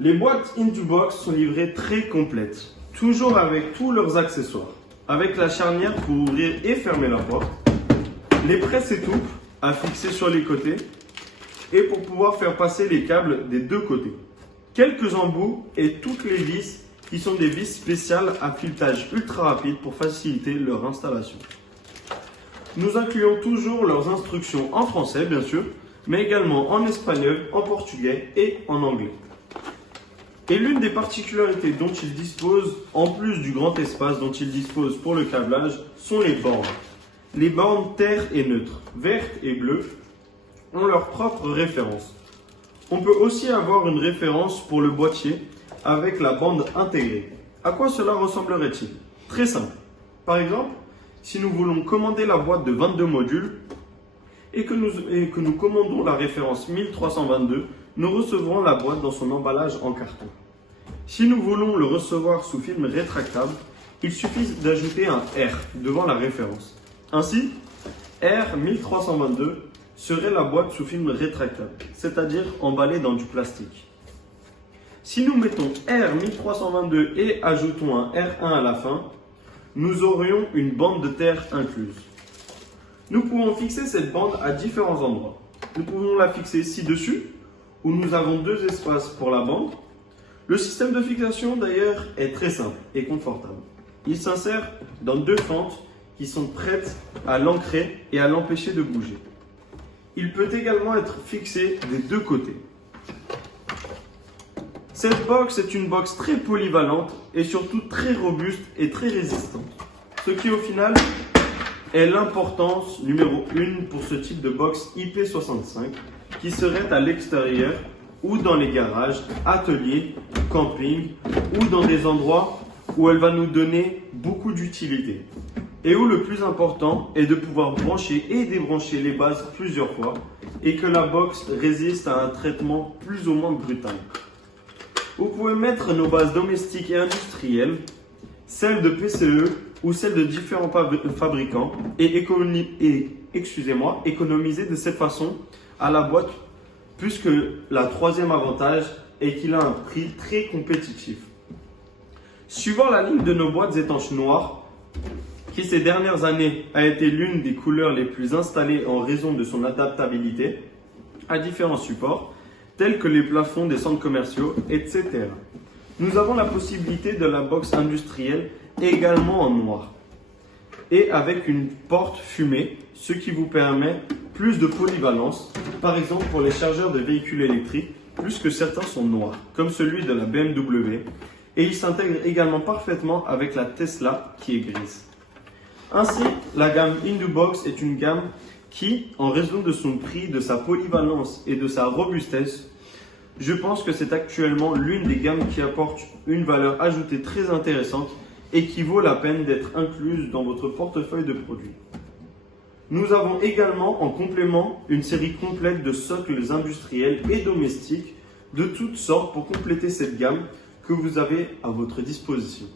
Les boîtes Indubox sont livrées très complètes, toujours avec tous leurs accessoires, avec la charnière pour ouvrir et fermer la porte, les presses étoupe à fixer sur les côtés et pour pouvoir faire passer les câbles des deux côtés. Quelques embouts et toutes les vis qui sont des vis spéciales à filetage ultra rapide pour faciliter leur installation. Nous incluons toujours leurs instructions en français bien sûr, mais également en espagnol, en portugais et en anglais. Et l'une des particularités dont ils disposent, en plus du grand espace dont ils disposent pour le câblage, sont les bornes. Les bornes terre et neutre, vertes et bleues, ont leur propre référence. On peut aussi avoir une référence pour le boîtier avec la bande intégrée. À quoi cela ressemblerait-il? Très simple. Par exemple, si nous voulons commander la boîte de 22 modules et que nous commandons la référence 1322, nous recevrons la boîte dans son emballage en carton. Si nous voulons le recevoir sous film rétractable, il suffit d'ajouter un R devant la référence. Ainsi, R1322 serait la boîte sous film rétractable, c'est-à-dire emballée dans du plastique. Si nous mettons R1322 et ajoutons un R1 à la fin, nous aurions une bande de terre incluse. Nous pouvons fixer cette bande à différents endroits. Nous pouvons la fixer ci-dessus, où nous avons deux espaces pour la bande. Le système de fixation d'ailleurs est très simple et confortable. Il s'insère dans deux fentes qui sont prêtes à l'ancrer et à l'empêcher de bouger. Il peut également être fixé des deux côtés. Cette box est une box très polyvalente et surtout très robuste et très résistante. Ce qui au final est l'importance numéro 1 pour ce type de box IP65 qui serait à l'extérieur ou dans les garages, ateliers, camping ou dans des endroits où elle va nous donner beaucoup d'utilité. Et où le plus important est de pouvoir brancher et débrancher les bases plusieurs fois et que la box résiste à un traitement plus ou moins brutal. Vous pouvez mettre nos bases domestiques et industrielles, celles de PCE ou celles de différents fabricants et économiser de cette façon à la boîte, puisque la troisième avantage est qu'il a un prix très compétitif. Suivant la ligne de nos boîtes étanches noires, qui ces dernières années a été l'une des couleurs les plus installées en raison de son adaptabilité à différents supports, tels que les plafonds des centres commerciaux, etc. Nous avons la possibilité de la box industrielle également en noir et avec une porte fumée, ce qui vous permet plus de polyvalence, par exemple pour les chargeurs de véhicules électriques, plus que certains sont noirs, comme celui de la BMW, et il s'intègre également parfaitement avec la Tesla qui est grise. Ainsi, la gamme Indubox est une gamme qui, en raison de son prix, de sa polyvalence et de sa robustesse, je pense que c'est actuellement l'une des gammes qui apporte une valeur ajoutée très intéressante et qui vaut la peine d'être incluse dans votre portefeuille de produits. Nous avons également en complément une série complète de socles industriels et domestiques de toutes sortes pour compléter cette gamme que vous avez à votre disposition.